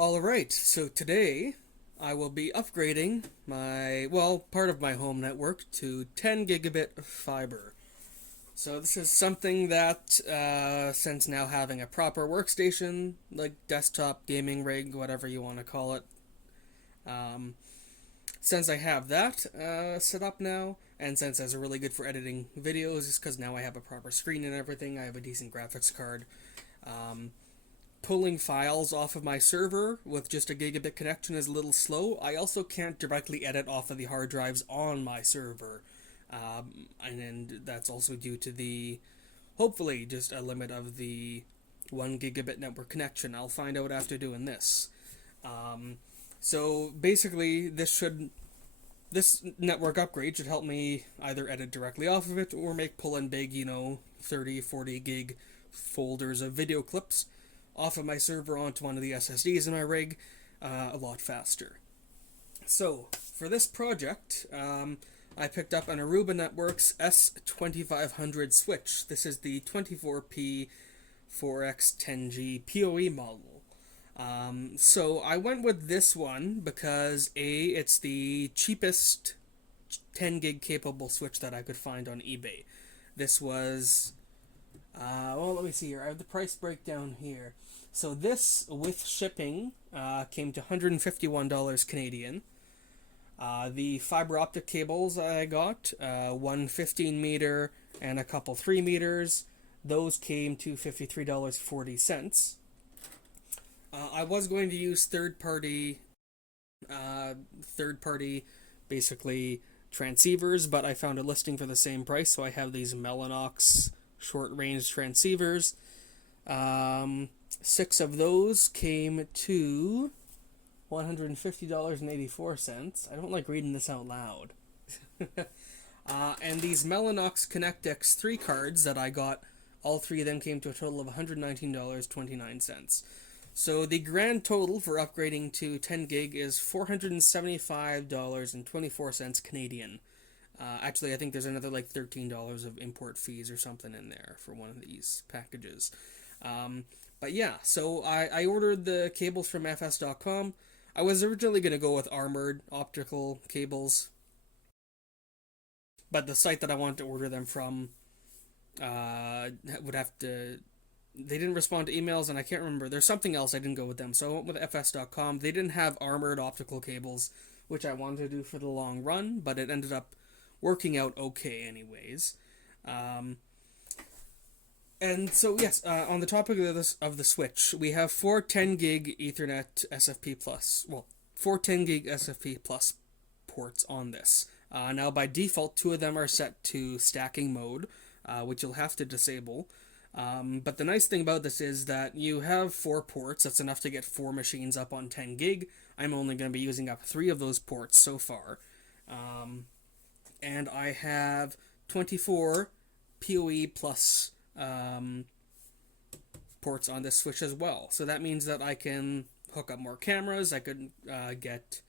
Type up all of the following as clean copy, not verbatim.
Alright, so today I will be upgrading part of my home network to 10 gigabit fiber. So this is something that, since now having a proper workstation, like desktop, gaming rig, whatever you want to call it, um, since I have that set up now, and since it's really good for editing videos, just because now I have a proper screen and everything, I have a decent graphics card. Um, Pulling files off of my server with just a gigabit connection is a little slow. I also can't directly edit off of the hard drives on my server. And that's also due to hopefully, just a limit of the 1 gigabit network connection. I'll find out after doing this. Um, so basically, this network upgrade should help me either edit directly off of it or make pulling big, 30, 40 gig folders of video clips off of my server onto one of the SSDs in my rig a lot faster. So, for this project, I picked up an Aruba Networks S2500 switch. This is the 24P 4X10G PoE model. So I went with this one because it's the cheapest 10 gig capable switch that I could find on eBay. This was let me see here. I have the price breakdown here. So this, with shipping, came to $151 Canadian. The fiber optic cables I got, one 15 meter and a couple 3 meters, those came to $53.40. I was going to use third party, basically transceivers, but I found a listing for the same price, so I have these Mellanox short range transceivers. 6 of those came to $150.84. I don't like reading this out loud. And these Mellanox ConnectX 3 cards that I got, all 3 of them came to a total of $119.29. So the grand total for upgrading to 10 gig is $475.24 Canadian. Actually, I think there's another like $13 of import fees or something in there for one of these packages. But yeah, so I ordered the cables from fs.com. I was originally going to go with armored optical cables, but the site that I wanted to order them from would have to. They didn't respond to emails, and I can't remember. There's something else I didn't go with them, so I went with fs.com. They didn't have armored optical cables, which I wanted to do for the long run, but it ended up working out okay anyways. And so yes, on the topic of the Switch, we have 4 10 gig Ethernet SFP plus, 4 10 gig SFP plus ports on this. Now by default, 2 of them are set to stacking mode, which you'll have to disable. But the nice thing about this is that you have 4 ports. That's enough to get 4 machines up on 10 gig. I'm only going to be using up 3 of those ports so far. And I have 24 PoE plus ports on this switch as well. So that means that I can hook up more cameras. I could get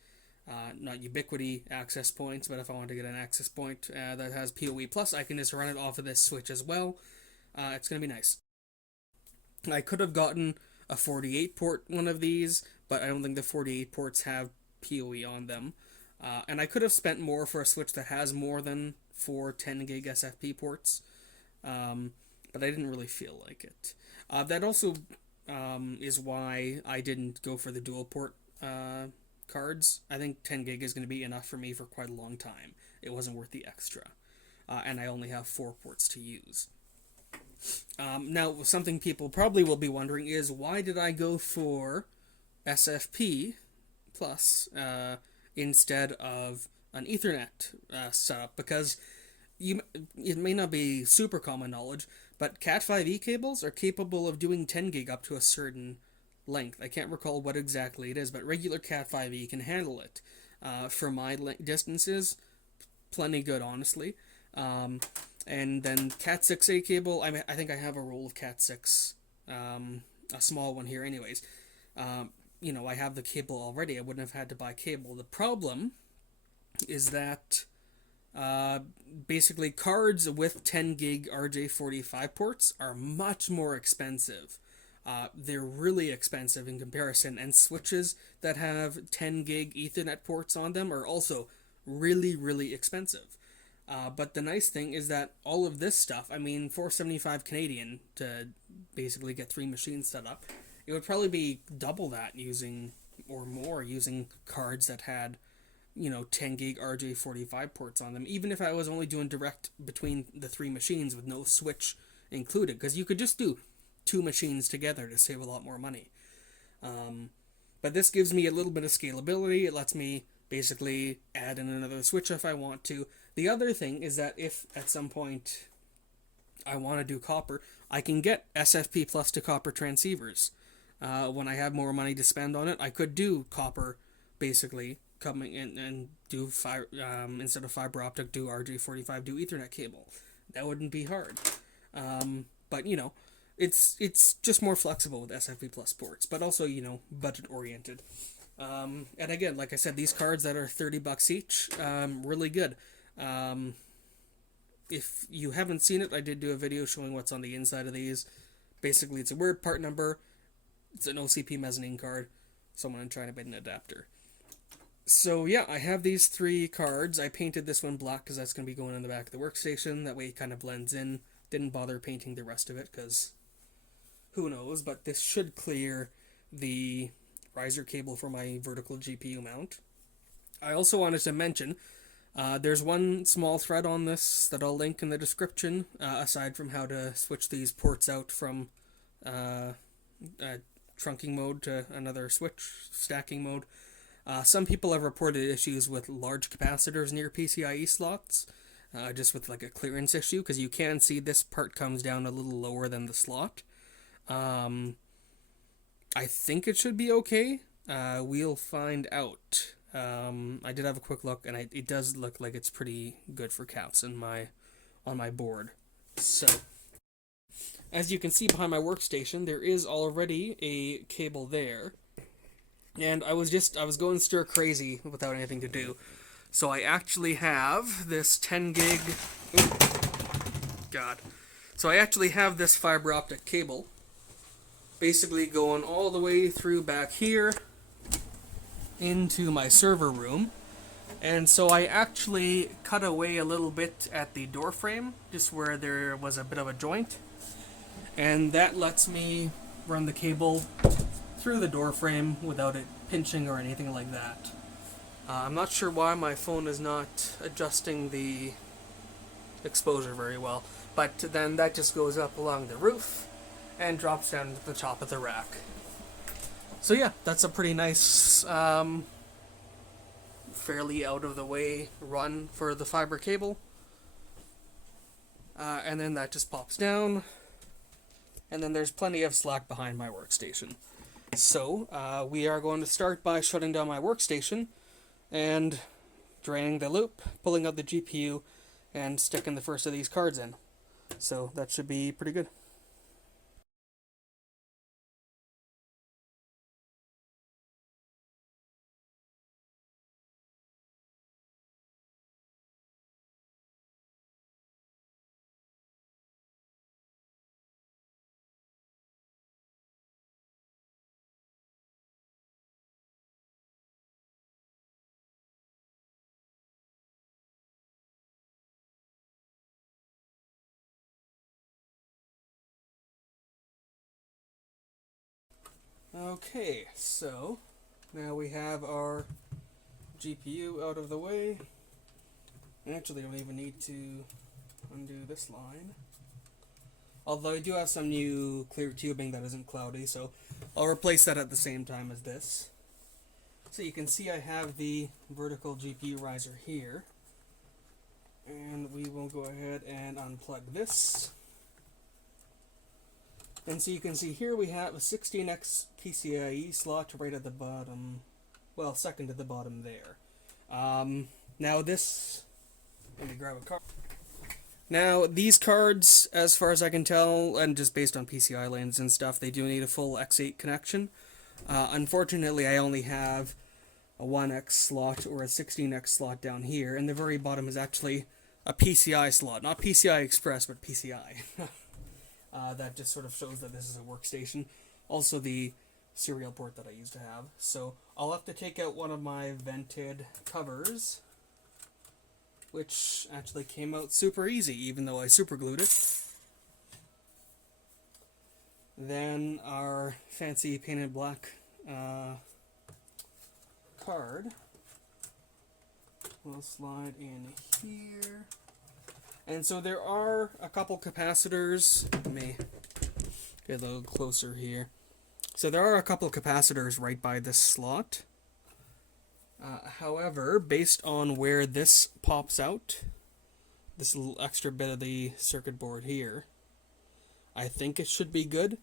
not Ubiquity access points, but if I want to get an access point that has PoE plus, I can just run it off of this switch as well. It's going to be nice. I could have gotten a 48 port one of these, but I don't think the 48 ports have PoE on them. And I could have spent more for a switch that has more than 4 10 gig SFP ports, but I didn't really feel like it. That also is why I didn't go for the dual port cards. I think 10 gig is going to be enough for me for quite a long time. It wasn't worth the extra. And I only have 4 ports to use. Now, something people probably will be wondering is, why did I go for SFP plus instead of an Ethernet setup? Because it may not be super common knowledge, but Cat5e cables are capable of doing 10 gig up to a certain length. I can't recall what exactly it is, but regular Cat5e can handle it. For my distances, plenty good, honestly. And then Cat6a cable, I think I have a roll of Cat6, a small one here anyways. I have the cable already. I wouldn't have had to buy cable. The problem is that basically cards with 10 gig RJ45 ports are much more expensive. they're really expensive in comparison, and switches that have 10 gig Ethernet ports on them are also really, really expensive. But the nice thing is that all of this stuff, I mean, 475 Canadian to basically get 3 machines set up, it would probably be double that using, or more, using cards that had, 10 gig RJ45 ports on them, even if I was only doing direct between the 3 machines with no switch included, because you could just do 2 machines together to save a lot more money. But this gives me a little bit of scalability. It lets me basically add in another switch if I want to. The other thing is that if at some point I want to do copper, I can get SFP plus to copper transceivers. When I have more money to spend on it, I could do copper, basically coming in and do instead of fiber optic, do RJ45, do Ethernet cable. That wouldn't be hard. But it's just more flexible with SFP plus ports, but also budget oriented. And again, like I said, these cards that are $30 each, really good. If you haven't seen it, I did do a video showing what's on the inside of these. Basically, it's a weird part number. It's an OCP mezzanine card. Someone trying to buy an adapter. So yeah, I have these 3 cards. I painted this one black because that's going to be going in the back of the workstation. That way it kind of blends in. Didn't bother painting the rest of it because who knows, but this should clear the riser cable for my vertical GPU mount. I also wanted to mention there's one small thread on this that I'll link in the description, aside from how to switch these ports out from trunking mode to another switch, stacking mode. Some people have reported issues with large capacitors near PCIe slots, just with like a clearance issue, because you can see this part comes down a little lower than the slot. I think it should be okay. We'll find out. I did have a quick look, and it does look like it's pretty good for caps on my board. So, as you can see behind my workstation, there is already a cable there. And I was going stir crazy without anything to do. So I actually have this 10 gig... God. So I actually have this fiber optic cable basically going all the way through back here into my server room. And so I actually cut away a little bit at the door frame, just where there was a bit of a joint. And that lets me run the cable through the door frame without it pinching or anything like that. I'm not sure why my phone is not adjusting the exposure very well, but then that just goes up along the roof and drops down to the top of the rack. So yeah, that's a pretty nice, fairly out of the way run for the fiber cable. And then that just pops down, and then there's plenty of slack behind my workstation. So we are going to start by shutting down my workstation and draining the loop, pulling out the GPU, and sticking the first of these cards in. So that should be pretty good. Okay, so now we have our GPU out of the way. Actually, I don't even need to undo this line. Although I do have some new clear tubing that isn't cloudy, so I'll replace that at the same time as this. So you can see I have the vertical GPU riser here. And we will go ahead and unplug this. And so you can see here we have a 16x PCIe slot right at the bottom, well, second to the bottom there. Now this, let me grab a card. Now these cards, as far as I can tell, and just based on PCI lanes and stuff, they do need a full X8 connection. Unfortunately, I only have a 1x slot or a 16x slot down here, and the very bottom is actually a PCI slot, not PCI Express, but PCI. That just sort of shows that this is a workstation. also the serial port that I used to have. So I'll have to take out one of my vented covers, which actually came out super easy, even though I super glued it. Then our fancy painted black card will slide in here. And so there are a couple capacitors. Let me get a little closer here. So there are a couple capacitors right by this slot. However, based on where this pops out, this little extra bit of the circuit board here, I think it should be good.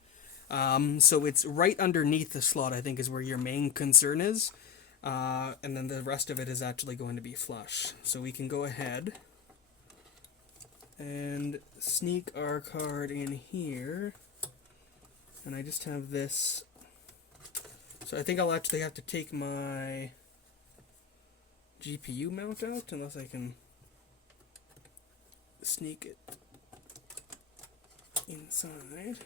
So it's right underneath the slot, I think, is where your main concern is. And then the rest of it is actually going to be flush. So we can go ahead and sneak our card in here. And I just have this. So I think I'll actually have to take my GPU mount out, unless I can sneak it inside.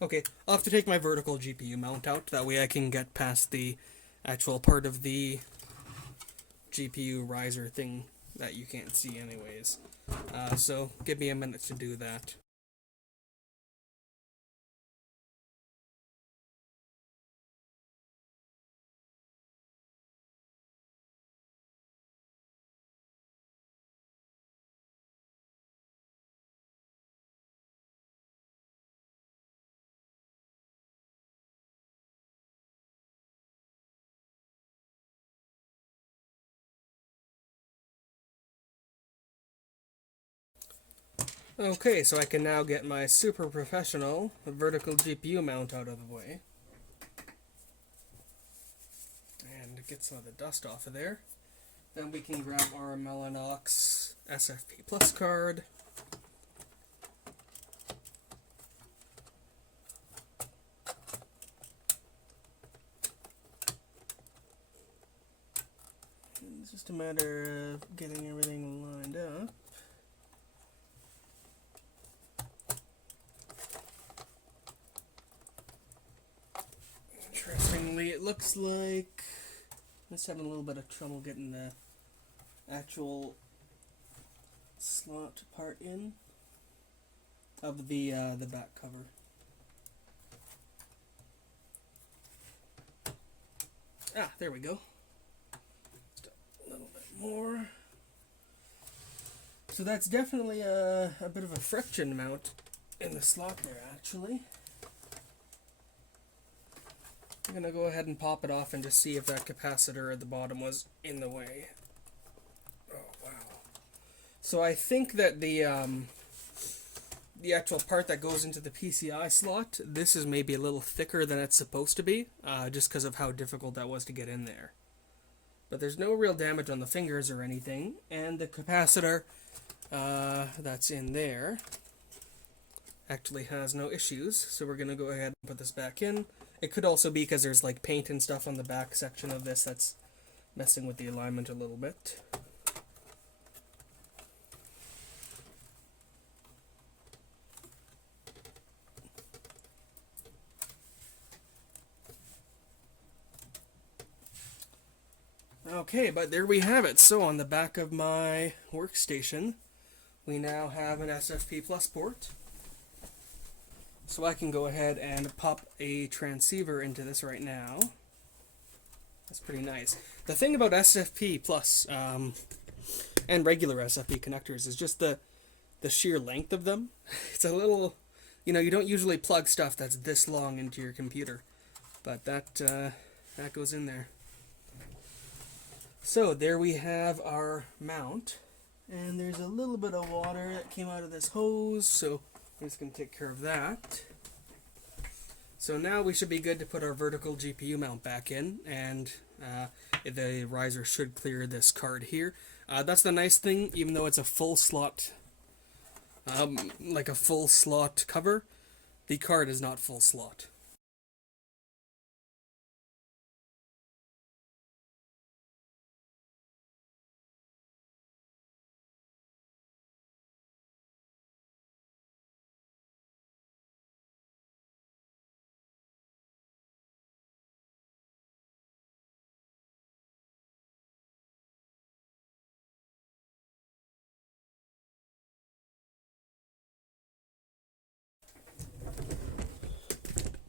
Okay, I'll have to take my vertical GPU mount out, that way I can get past the actual part of the GPU riser thing that you can't see anyways. So give me a minute to do that. Okay, so I can now get my super professional vertical GPU mount out of the way. And get some of the dust off of there. Then we can grab our Mellanox SFP Plus card. It's just a matter of getting everything lined up. Interestingly, it looks like I'm just having a little bit of trouble getting the actual slot part in of the back cover. Ah, there we go. Just a little bit more. So that's definitely a bit of a friction mount in the slot there, actually. I'm going to go ahead and pop it off and just see if that capacitor at the bottom was in the way. Oh, wow. So I think that the actual part that goes into the PCI slot, this is maybe a little thicker than it's supposed to be, just because of how difficult that was to get in there. But there's no real damage on the fingers or anything, and the capacitor that's in there actually has no issues, so we're going to go ahead and put this back in. It could also be because there's like paint and stuff on the back section of this that's messing with the alignment a little bit. Okay, but there we have it. So on the back of my workstation, we now have an SFP Plus port. So I can go ahead and pop a transceiver into this right now. That's pretty nice. The thing about SFP Plus and regular SFP connectors is just the sheer length of them. It's a little, you don't usually plug stuff that's this long into your computer, but that goes in there. So there we have our mount, and there's a little bit of water that came out of this hose, so I'm just going to take care of that. So now we should be good to put our vertical GPU mount back in, and the riser should clear this card here. That's the nice thing, even though it's a full slot, like a full slot cover, the card is not full slot.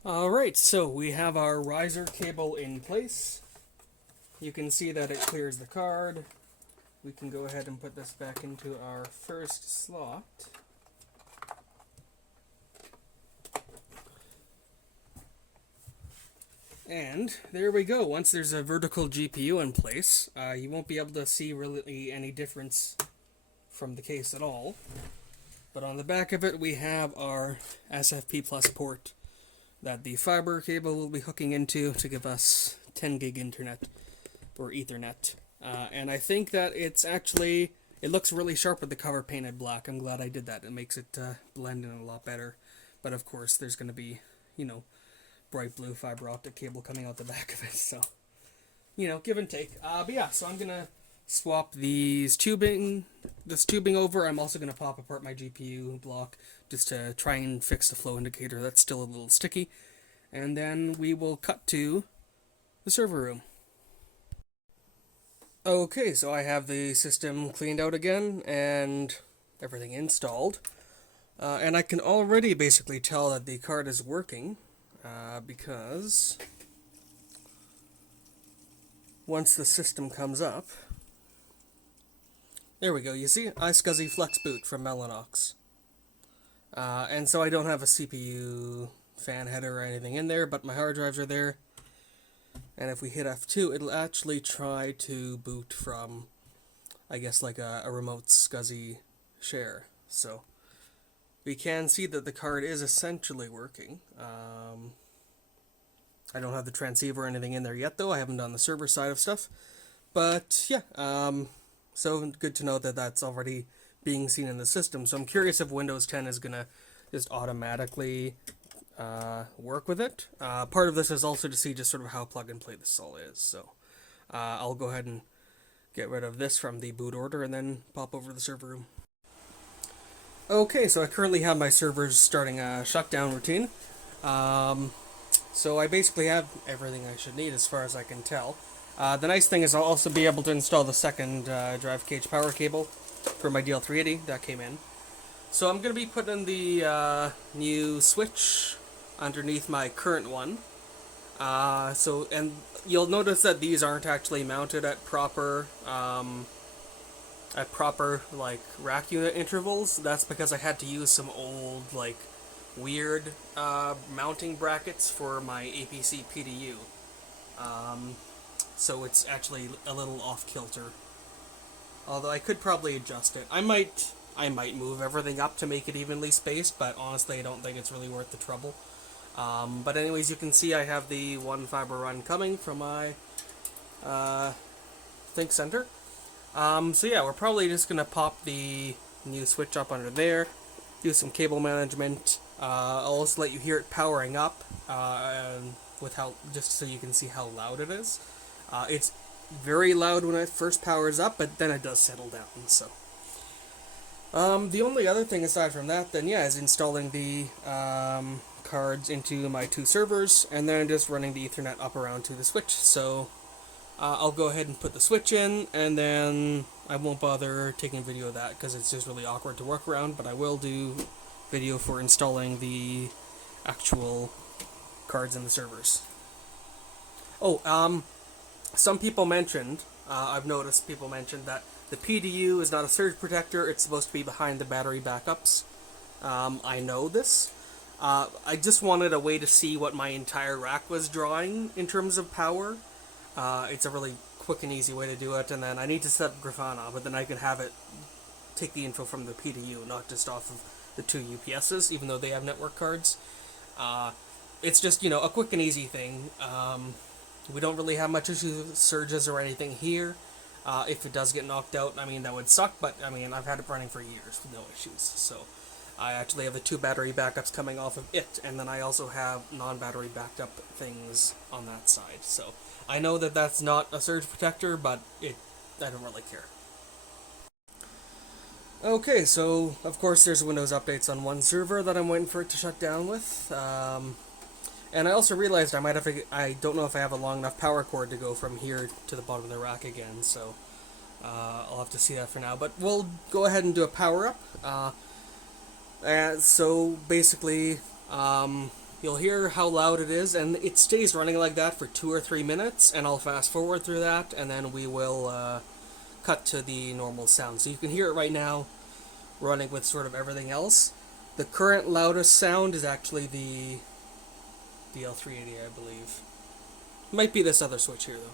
Alright, so we have our riser cable in place. You can see that it clears the card. We can go ahead and put this back into our first slot. And there we go. Once there's a vertical GPU in place, you won't be able to see really any difference from the case at all. But on the back of it, we have our SFP Plus port that the fiber cable will be hooking into to give us 10 gig internet or Ethernet. And I think that it's actually, it looks really sharp with the cover painted black. I'm glad I did that. It makes it blend in a lot better. But of course, there's going to be, bright blue fiber optic cable coming out the back of it. So, give and take. But yeah, so I'm going to swap this tubing over. I'm also going to pop apart my GPU block just to try and fix the flow indicator. That's still a little sticky. And then we will cut to the server room. Okay, so I have the system cleaned out again and everything installed. And I can already basically tell that the card is working because once the system comes up, there we go, you see, iSCSI Flex Boot from Mellanox. And so I don't have a CPU fan header or anything in there, but my hard drives are there. And if we hit F2, it'll actually try to boot from, I guess, like a remote SCSI share. So we can see that the card is essentially working. I don't have the transceiver or anything in there yet, though. I haven't done the server side of stuff. But yeah, so good to know that that's already being seen in the system. So I'm curious if Windows 10 is going to just automatically work with it. Part of this is also to see just sort of how plug and play this all is. So I'll go ahead and get rid of this from the boot order and then pop over to the server room. Okay, so I currently have my servers starting a shutdown routine. So I basically have everything I should need as far as I can tell. The nice thing is I'll also be able to install the second drive cage power cable for my DL380 that came in. So I'm going to be putting the new switch underneath my current one. And you'll notice that these aren't actually mounted at proper like rack unit intervals. That's because I had to use some old like weird mounting brackets for my APC PDU. So it's actually a little off kilter. Although I could probably adjust it. I might move everything up to make it evenly spaced, but honestly I don't think it's really worth the trouble. But anyways, you can see I have the one fiber run coming from my Think Center. So yeah, we're probably just going to pop the new switch up under there, do some cable management. I'll also let you hear it powering up with just so you can see how loud it is. It's very loud when it first powers up, but then it does settle down. So the only other thing aside from that, then yeah, is installing the cards into my two servers and then just running the Ethernet up around to the switch. So I'll go ahead and put the switch in, and then I won't bother taking video of that because it's just really awkward to work around, but I will do video for installing the actual cards in the servers. Some people mentioned, I've noticed people mentioned that the PDU is not a surge protector, it's supposed to be behind the battery backups. I know this. I just wanted a way to see what my entire rack was drawing in terms of power. It's a really quick and easy way to do it, and then I need to set up Grafana, but then I can have it take the info from the PDU, not just off of the two UPSs, even though they have network cards. It's just, a quick and easy thing. We don't really have much issues with surges or anything here. If it does get knocked out, that would suck, but, I've had it running for years with no issues. So I actually have the two battery backups coming off of it, and then I also have non-battery backed up things on that side. So I know that that's not a surge protector, but I don't really care. Okay, so of course there's Windows updates on one server that I'm waiting for it to shut down with. And I also realized I don't know if I have a long enough power cord to go from here to the bottom of the rack again, so I'll have to see that for now. But we'll go ahead and do a power up. So basically, You'll hear how loud it is, and it stays running like that for 2 or 3 minutes, and I'll fast forward through that, and then we will cut to the normal sound. So you can hear it right now running with sort of everything else. The current loudest sound is actually the L380, I believe. Might be this other switch here, though.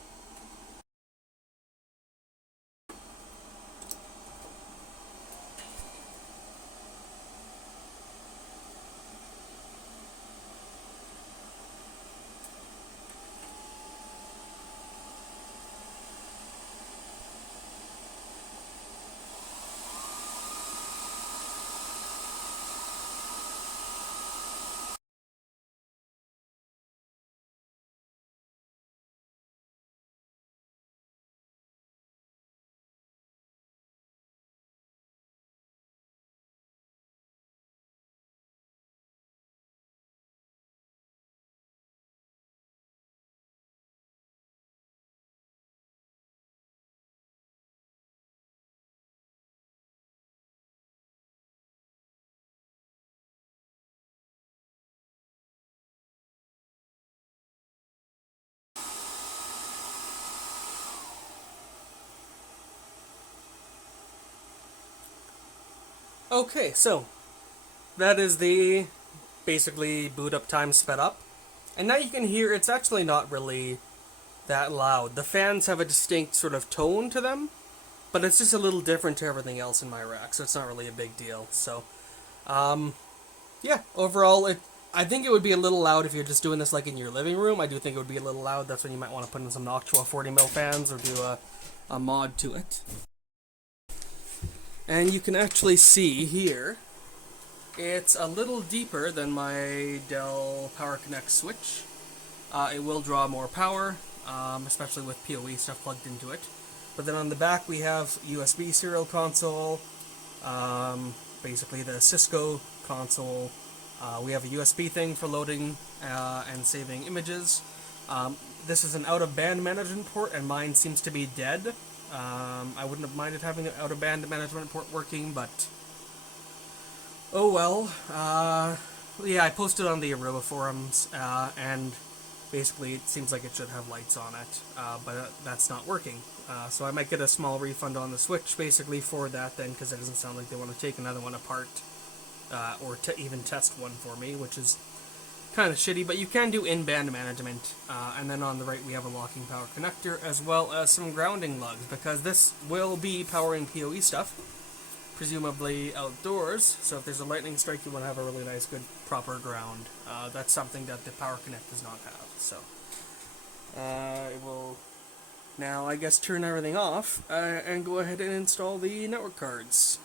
Okay, so that is the basically boot up time sped up. And now you can hear it's actually not really that loud. The fans have a distinct sort of tone to them, but it's just a little different to everything else in my rack, so it's not really a big deal. So, yeah, overall, I think it would be a little loud if you're just doing this like in your living room. I do think it would be a little loud. That's when you might want to put in some Noctua 40mm fans or do a mod to it. And you can actually see here, it's a little deeper than my Dell Power Connect switch. It will draw more power, especially with PoE stuff plugged into it. But then on the back we have USB serial console, basically the Cisco console. We have a USB thing for loading and saving images. This is an out-of-band management port, and mine seems to be dead. I wouldn't have minded having an out-of-band management port working, but oh well. Yeah, I posted on the Aruba forums, and basically it seems like it should have lights on it, but that's not working. So I might get a small refund on the Switch basically for that then, because it doesn't sound like they want to take another one apart, or to even test one for me, which is kind of shitty, but you can do in-band management. And then on the right we have a locking power connector, as well as some grounding lugs, because this will be powering PoE stuff, presumably outdoors, so if there's a lightning strike you want to have a really nice, good, proper ground. That's something that the Power Connect does not have, so I will now, I guess, turn everything off and go ahead and install the network cards.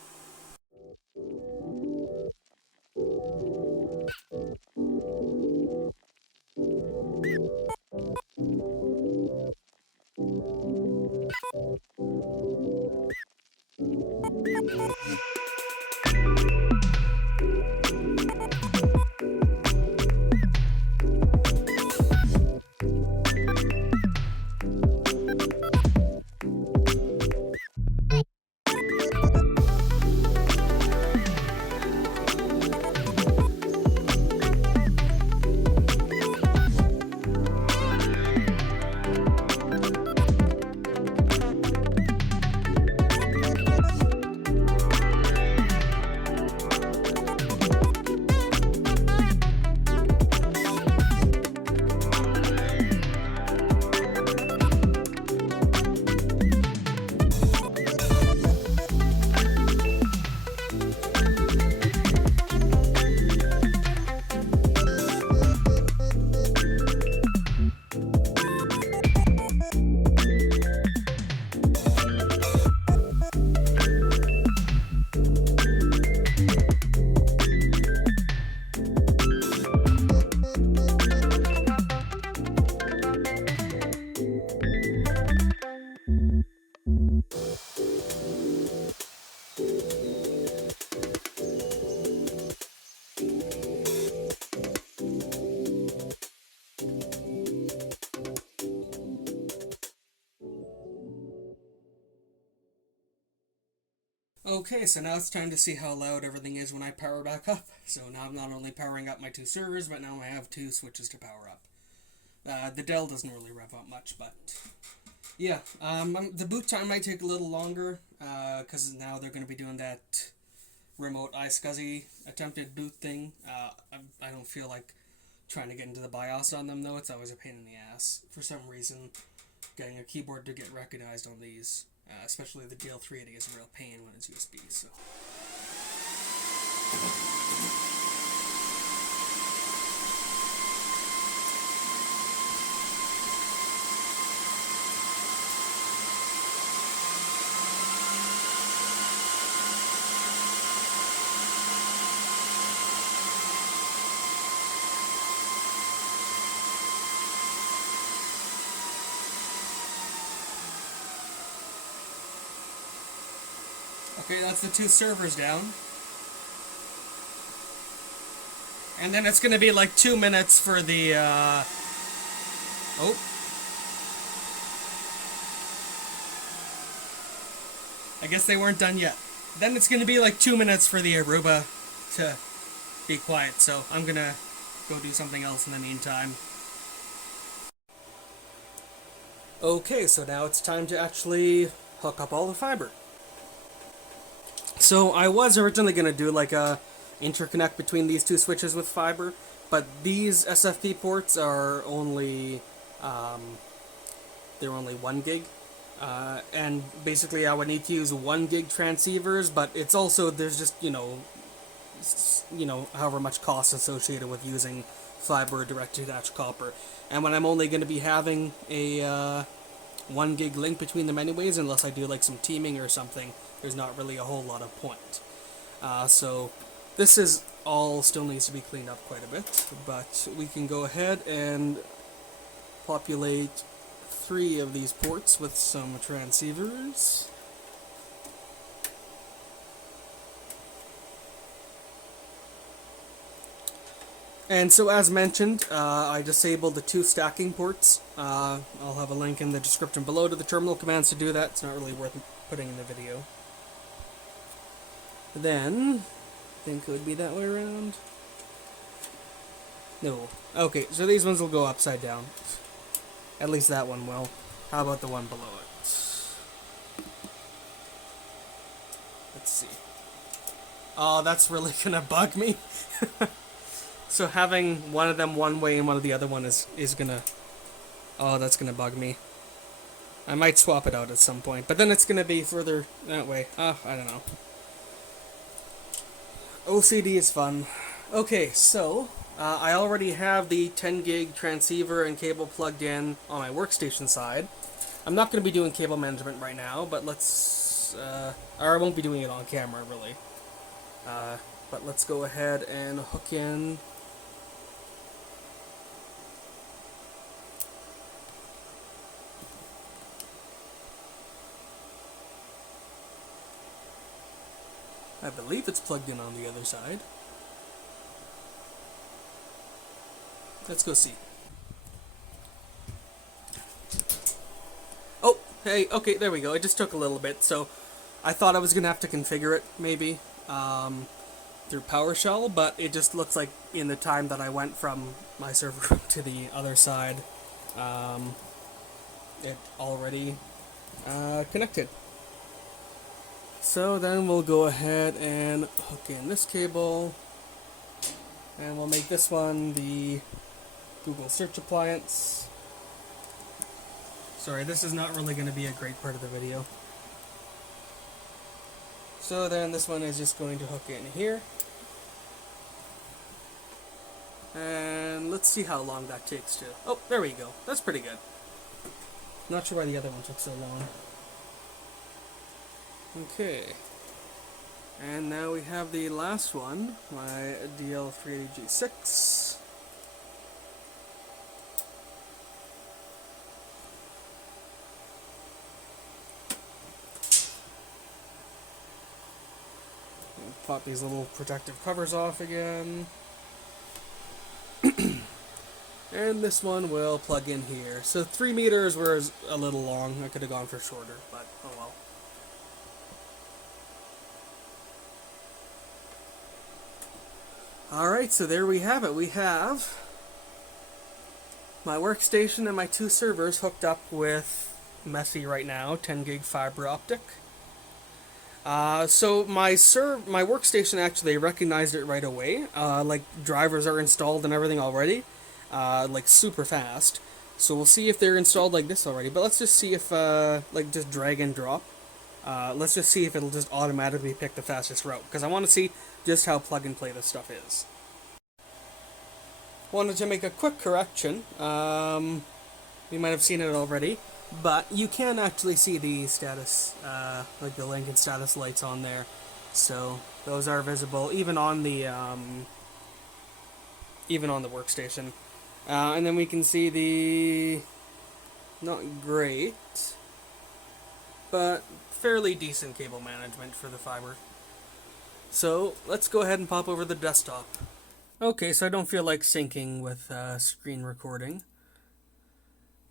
Okay, so now it's time to see how loud everything is when I power back up. So now I'm not only powering up my two servers, but now I have two switches to power up. The Dell doesn't really rev up much, but yeah, the boot time might take a little longer, because now they're going to be doing that remote iSCSI attempted boot thing. I don't feel like trying to get into the BIOS on them, though. It's always a pain in the ass. For some reason, getting a keyboard to get recognized on these, especially the DL380, is a real pain when it's USB, so... Okay, that's the two servers down. And then it's going to be like 2 minutes for the, Oh. I guess they weren't done yet. Then it's going to be like 2 minutes for the Aruba to be quiet, so I'm going to go do something else in the meantime. Okay, so now it's time to actually hook up all the fiber. So I was originally going to do like a interconnect between these two switches with fiber, but these SFP ports are only they're only 1 gig, and basically I would need to use 1 gig transceivers, but it's also there's just however much cost associated with using fiber direct attached copper, and when I'm only going to be having a 1 gig link between them anyways, unless I do like some teaming or something, there's not really a whole lot of point. So this is all still needs to be cleaned up quite a bit, but we can go ahead and populate 3 of these ports with some transceivers. And so as mentioned, I disabled the 2 stacking ports. I'll have a link in the description below to the terminal commands to do that. It's not really worth putting in the video. Then, I think it would be that way around. No. Okay, so these ones will go upside down. At least that one will. How about the one below it? Let's see. Oh, that's really gonna bug me. So having one of them one way and one of the other one is gonna... Oh, that's gonna bug me. I might swap it out at some point, but then it's gonna be further that way. I don't know. OCD is fun. Okay, so I already have the 10 gig transceiver and cable plugged in on my workstation side. I'm not going to be doing cable management right now, but let's... or I won't be doing it on camera, really. But let's go ahead and hook in... I believe it's plugged in on the other side. Let's go see. Oh, hey, okay, there we go. It just took a little bit, so I thought I was going to have to configure it, maybe, through PowerShell, but it just looks like in the time that I went from my server to the other side, it already connected. So then we'll go ahead and hook in this cable, and we'll make this one the Google search appliance. Sorry, this is not really going to be a great part of the video. So then this one is just going to hook in here. And let's see how long that takes to... Oh, there we go. That's pretty good. Not sure why the other one took so long. Okay. And now we have the last one, my DL380G6. Pop these little protective covers off again. And this one will plug in here. So 3 meters was a little long. I could have gone for shorter, but oh well. Alright, so there we have it. We have my workstation and my two servers hooked up with messy right now 10 gig fiber optic. So my workstation actually recognized it right away. Like drivers are installed and everything already, like super fast. So we'll see if they're installed like this already. But let's just see if like just drag and drop. Let's just see if it'll just automatically pick the fastest route, because I want to see just how plug and play this stuff is. Wanted to make a quick correction. You might have seen it already, but you can actually see the status, like the link and status lights on there. So those are visible even on the workstation. And then we can see the not great, but fairly decent cable management for the fiber. So let's go ahead and pop over the desktop. Okay, so I don't feel like syncing with screen recording.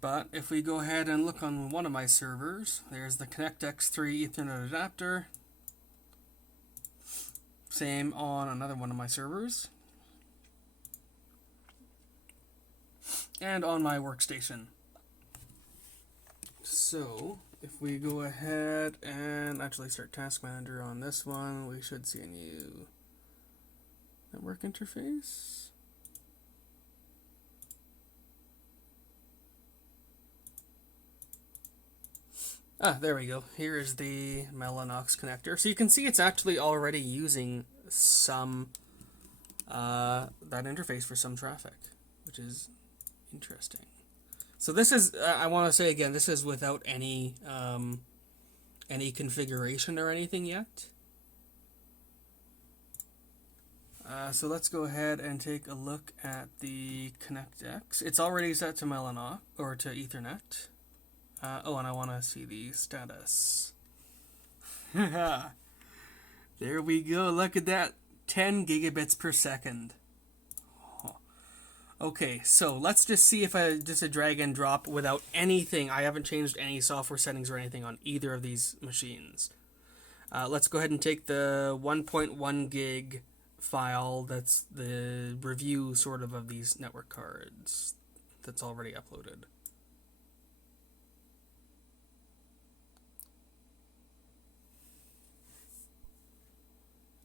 But if we go ahead and look on one of my servers, there's the ConnectX-3 Ethernet adapter. Same on another one of my servers. And on my workstation. So, if we go ahead and actually start Task Manager on this one, we should see a new network interface. There we go. Here is the Mellanox connector. So you can see it's actually already using some that interface for some traffic, which is interesting. So this is, I want to say again, this is without any configuration or anything yet. So let's go ahead and take a look at the ConnectX. It's already set to Mellanox or to Ethernet. Oh, and I want to see the status. There we go. Look at that. 10 gigabits per second. Oh. Okay, so let's just see if I just a drag and drop without anything. I haven't changed any software settings or anything on either of these machines. Let's go ahead and take the 1.1 gig file that's the review sort of these network cards that's already uploaded.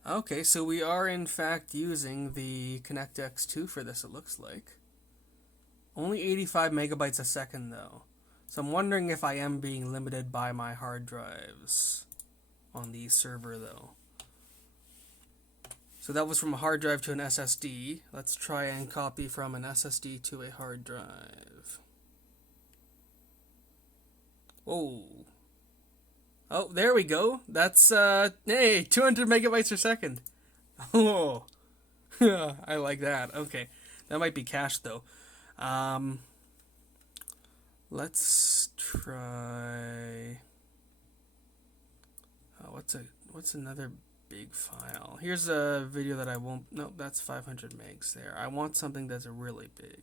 Okay, so we are in fact using the ConnectX-2 for this, it looks like. Only 85 megabytes a second though. So I'm wondering if I am being limited by my hard drives on the server though. So that was from a hard drive to an SSD. Let's try and copy from an SSD to a hard drive. Whoa. Oh, there we go. That's, hey, 200 megabytes per second. Oh, I like that. Okay, that might be cached though. Let's try. What's another big file? Here's a video that I won't. Nope, that's 500 megs there. I want something that's really big.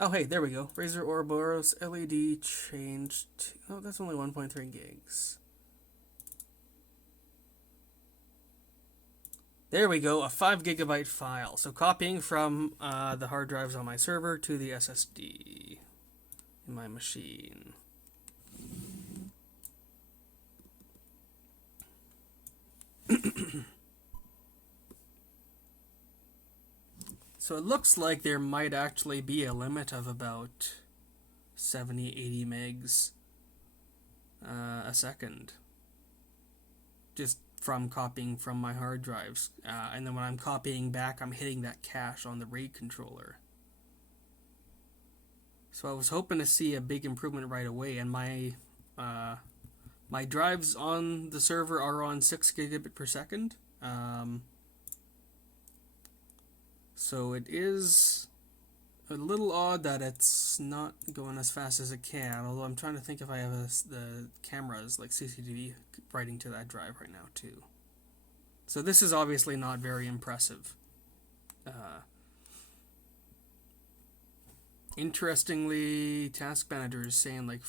Oh, hey, there we go. Razer Ouroboros LED changed. Oh, that's only 1.3 gigs. There we go, a 5 gigabyte file. So copying from the hard drives on my server to the SSD in my machine. So it looks like there might actually be a limit of about 70, 80 megs a second. Just from copying from my hard drives. And then when I'm copying back, I'm hitting that cache on the RAID controller. So I was hoping to see a big improvement right away, and my drives on the server are on 6 gigabit per second. So it is a little odd that it's not going as fast as it can, although I'm trying to think if I have the cameras, like CCTV, writing to that drive right now too. So this is obviously not very impressive. Interestingly, Task Manager is saying like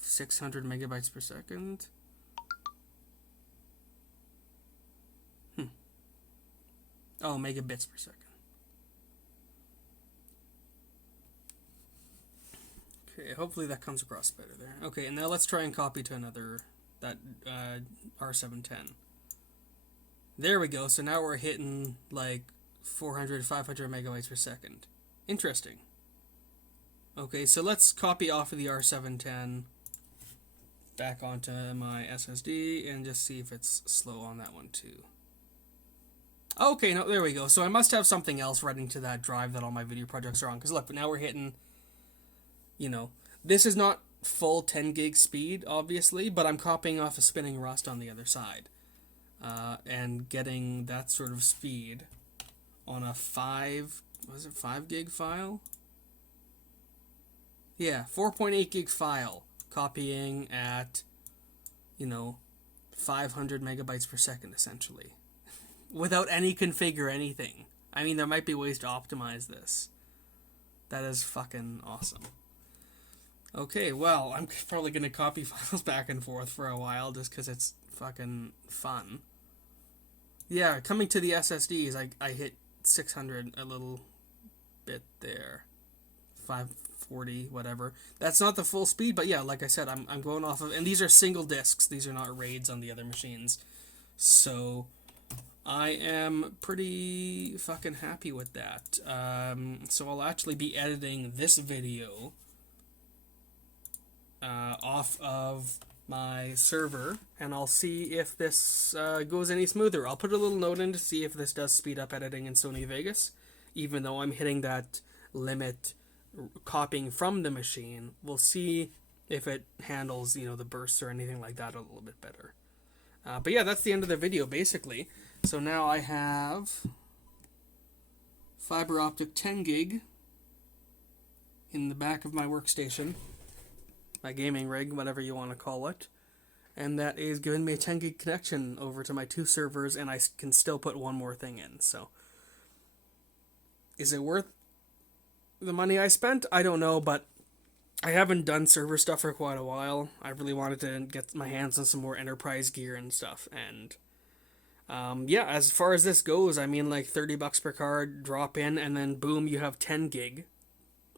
600 megabytes per second. Oh, megabits per second. Okay, hopefully that comes across better there. Okay, and now let's try and copy to another, that R710. There we go, so now we're hitting like 400, 500 megabytes per second. Interesting. Okay, so let's copy off of the R710 back onto my SSD and just see if it's slow on that one too. Okay, no, there we go. So I must have something else running to that drive that all my video projects are on. Because look, now we're hitting, this is not full 10 gig speed, obviously, but I'm copying off a spinning Rust on the other side. And getting that sort of speed on a 5 gig file? Yeah, 4.8 gig file, copying at, 500 megabytes per second, essentially. Without any config or anything. I mean, there might be ways to optimize this. That is fucking awesome. Okay, well, I'm probably going to copy files back and forth for a while just because it's fucking fun. Yeah, coming to the SSDs, I hit 600 a little bit there. 540, whatever. That's not the full speed, but yeah, like I said, I'm going off of... And these are single discs. These are not RAIDs on the other machines. So I am pretty fucking happy with that. So I'll actually be editing this video off of my server, and I'll see if this goes any smoother. I'll put a little note in to see if this does speed up editing in Sony Vegas, even though I'm hitting that limit copying from the machine. We'll see if it handles, the bursts or anything like that a little bit better. But yeah, that's the end of the video, basically. So now I have fiber optic 10 gig in the back of my workstation, my gaming rig, whatever you want to call it, and that is giving me a 10 gig connection over to my 2 servers, and I can still put one more thing in. So is it worth the money I spent? I don't know, but I haven't done server stuff for quite a while. I really wanted to get my hands on some more enterprise gear and stuff, and yeah, as far as this goes, I mean, like $30 per card, drop in, and then boom, you have 10 gig.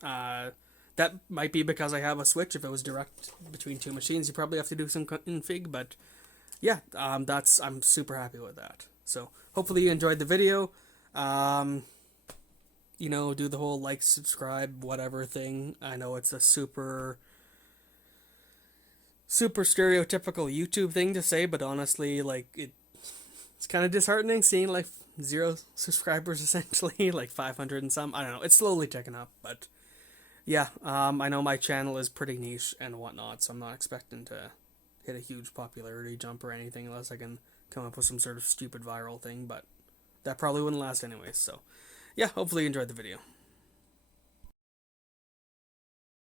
That might be because I have a switch. If it was direct between 2 machines, you probably have to do some config, but yeah, I'm super happy with that. So hopefully you enjoyed the video. Do the whole like, subscribe, whatever thing. I know it's a super stereotypical YouTube thing to say, but honestly, like, it's kind of disheartening seeing like 0 subscribers essentially, like 500 and some. I don't know. It's slowly ticking up, but yeah, I know my channel is pretty niche and whatnot, so I'm not expecting to hit a huge popularity jump or anything unless I can come up with some sort of stupid viral thing, but that probably wouldn't last anyways. So yeah, hopefully you enjoyed the video.